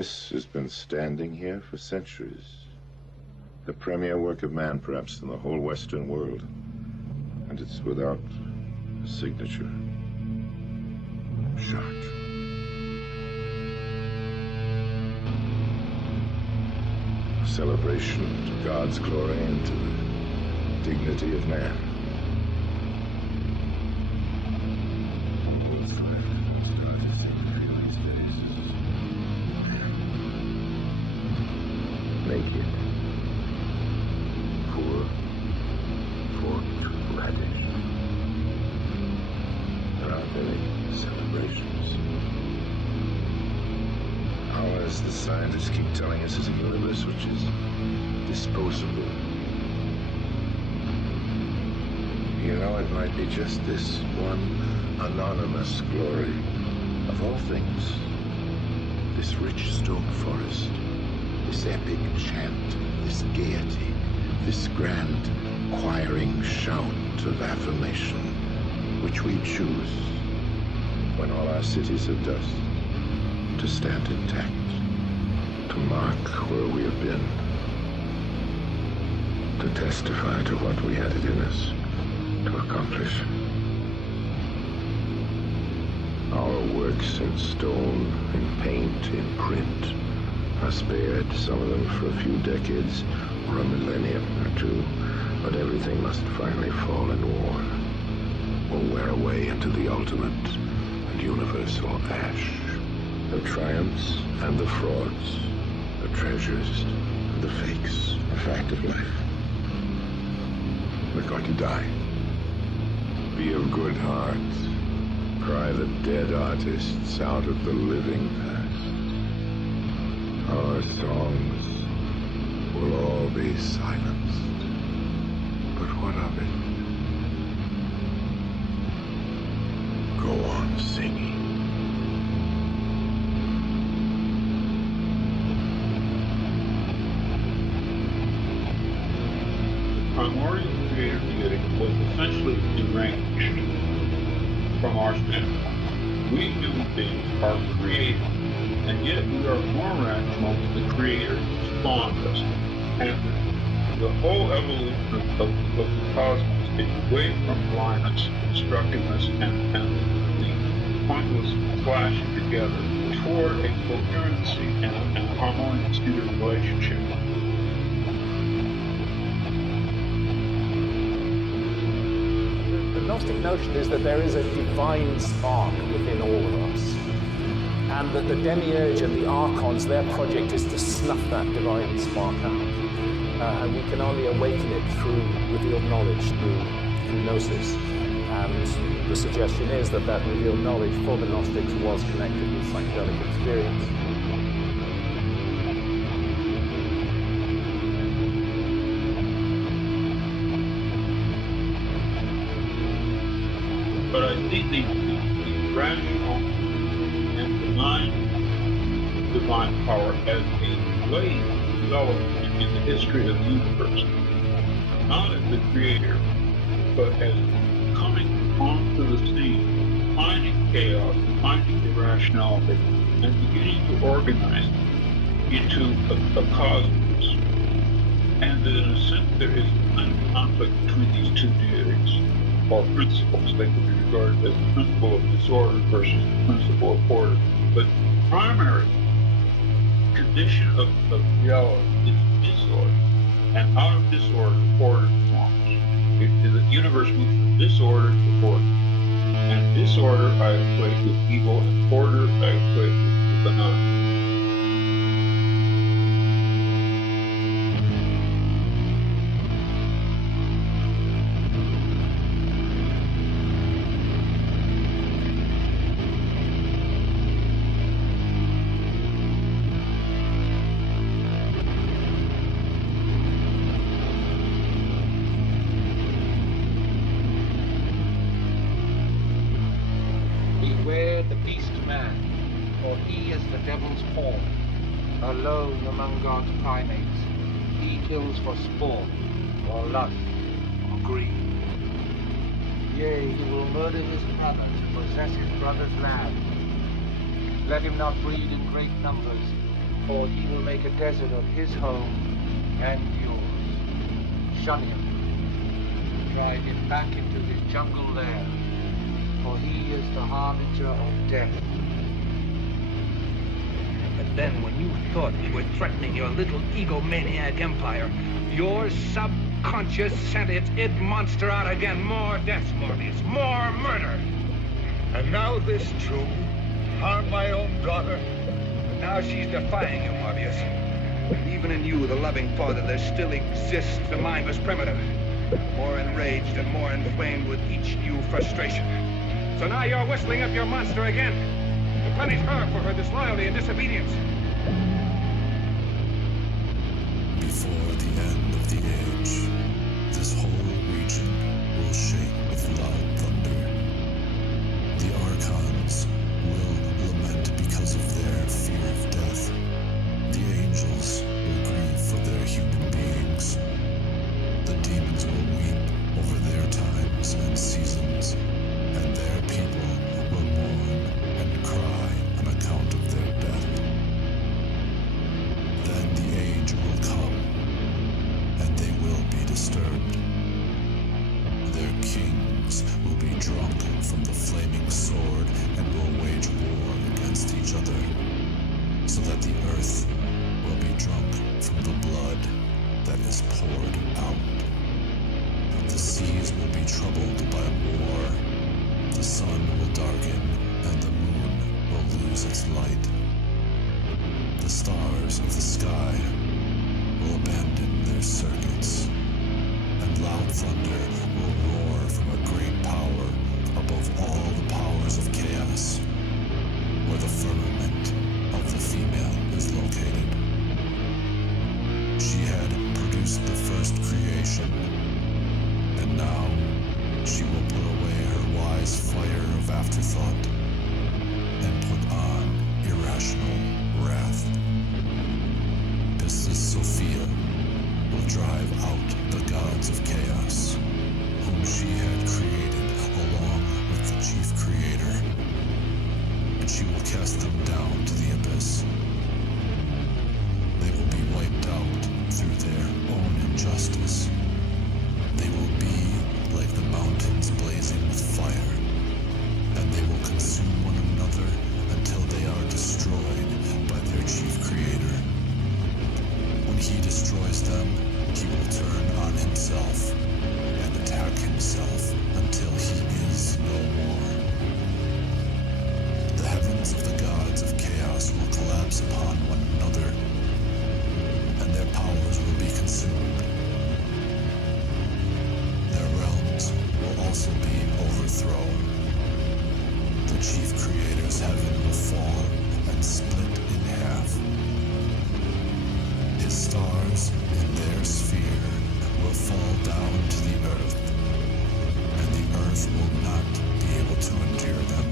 This has been standing here for centuries. The premier work of man, perhaps, in the whole Western world. And it's without a signature. Shocked. A celebration to God's glory and to the dignity of man. Naked, poor, forked radish. There aren't any celebrations. Ours, the scientists keep telling us, is a universe which is disposable. You know, it might be just this one anonymous glory of all things. This rich stone forest. This epic chant, this gaiety, this grand choiring shout of affirmation, which we choose, when all our cities are dust, to stand intact, to mark where we have been, to testify to what we had it in us to accomplish. Our works in stone, in paint, in print, are spared, some of them for a few decades or a millennium or two, but everything must finally fall in war or wear away into the ultimate and universal ash. The triumphs and the frauds, the treasures and the fakes, a fact of life. We're going to die. Be of good heart. Cry the dead artists out of the living past. Our songs will all be silenced. But what of it? Go on singing. The primordial creator theory was essentially deranged from our standpoint. We human beings are created. And yet we are more rational than the Creator spawned us. And the whole evolution of the cosmos is away from blindness, destructiveness, and the pointless clashing together toward a coherency and a harmonious interrelationship. The Gnostic notion is that there is a divine spark within all of us. And that the demiurge and the archons, their project is to snuff that divine spark out. And we can only awaken it through revealed knowledge, through gnosis. And the suggestion is that that revealed knowledge for the Gnostics was connected with psychedelic experience. But I think the rational divine power as a way developed in the history of the universe, not as the creator, but as coming onto the scene, finding chaos, finding irrationality, and beginning to organize into a cosmos. And that in a sense there is a conflict between these two deities, or principles. They could be regarded as the principle of disorder versus the principle of order. But primary condition of reality is disorder, and out of disorder, order forms. The universe moves from disorder to order, and disorder I equate with evil, and order I equate with benign. Beware the beast man, for he is the devil's pawn. Alone among God's primates, he kills for sport, or lust, or greed. Yea, he will murder his brother to possess his brother's land. Let him not breed in great numbers, for he will make a desert of his home and yours. Shun him. Drive him back into his jungle lair, for he is the harbinger of death. But then when you thought you were threatening your little egomaniac empire, your subconscious sent its id monster out again. More deaths, Morbius. More murder. And now this too? Harm my own daughter? And now she's defying you, Morbius. And even in you, the loving father, there still exists the mindless primitive. More enraged and more inflamed with each new frustration. So now you're whistling up your monster again, to punish her for her disloyalty and disobedience. Before the end of the age, this whole region will shake with loud thunder. The Archons will lament because of their fear of death. The angels will grieve for their human beings. The demons will weep over their times and seasons, and their people will mourn and cry on account of their death. Then the age will come, and they will be disturbed. Their kings will be drunk from the flaming sword and will wage war against each other, so that the earth will be drunk from the blood that is poured out. The seas will be troubled by war. The sun will darken, and the moon will lose its light. The stars of the sky will abandon their circuits, and loud thunder will roar from a great power above all the powers of chaos, where the firmament of the female is located. She had produced the first creation, and now she will put away her wise fire of afterthought and put on irrational wrath. Pistis Sophia will drive out the gods of chaos, whom she had created along with the chief creator, and she will cast them down to the abyss. They will be wiped out through their own injustice. They will be like the mountains blazing with fire, and they will consume one another until they are destroyed by their chief creator. When he destroys them, he will turn on himself and attack himself until he is no more. The heavens of the gods of chaos will collapse upon one another, and their powers will be consumed. Their realms will also be overthrown. The chief creator's heaven will fall and split in half. His stars in their sphere will fall down to the earth, and the earth will not be able to endure them.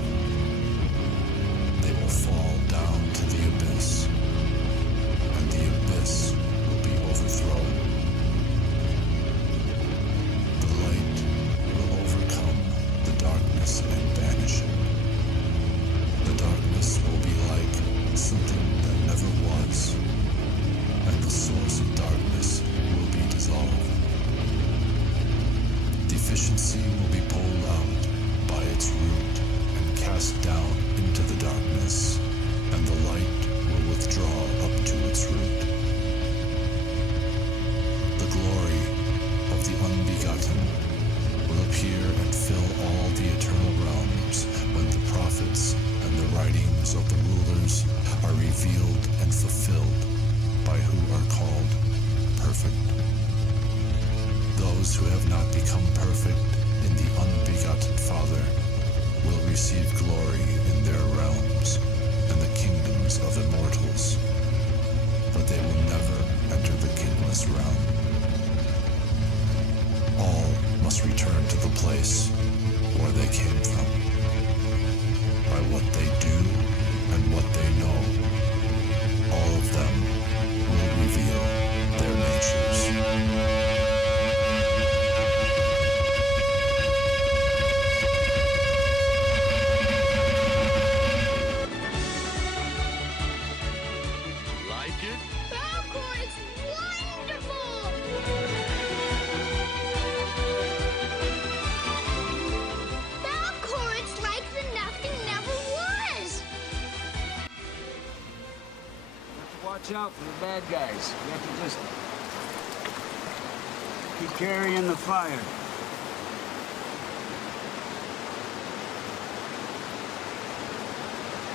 They will fall down to the abyss, and the abyss will be overthrown. The light will overcome the darkness and banish it. The darkness will be like something that never was, and the source of darkness will be dissolved. Deficiency will be pulled out by its root and cast down into the darkness, and the light will withdraw up to its root. The glory of the unbegotten will appear and fill all the eternal realms when the prophets and the writings of the rulers are revealed and fulfilled by who are called perfect. Those who have not become perfect in the unbegotten Father will receive glory in their realms and the kingdoms of immortals, but they will never enter the kingless realm. All must return to the place where they came from. By what they do and what they know, all of them will reveal their natures. watch out for the bad guys. You have to just keep carrying the fire.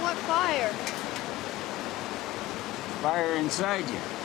What fire? Fire inside you.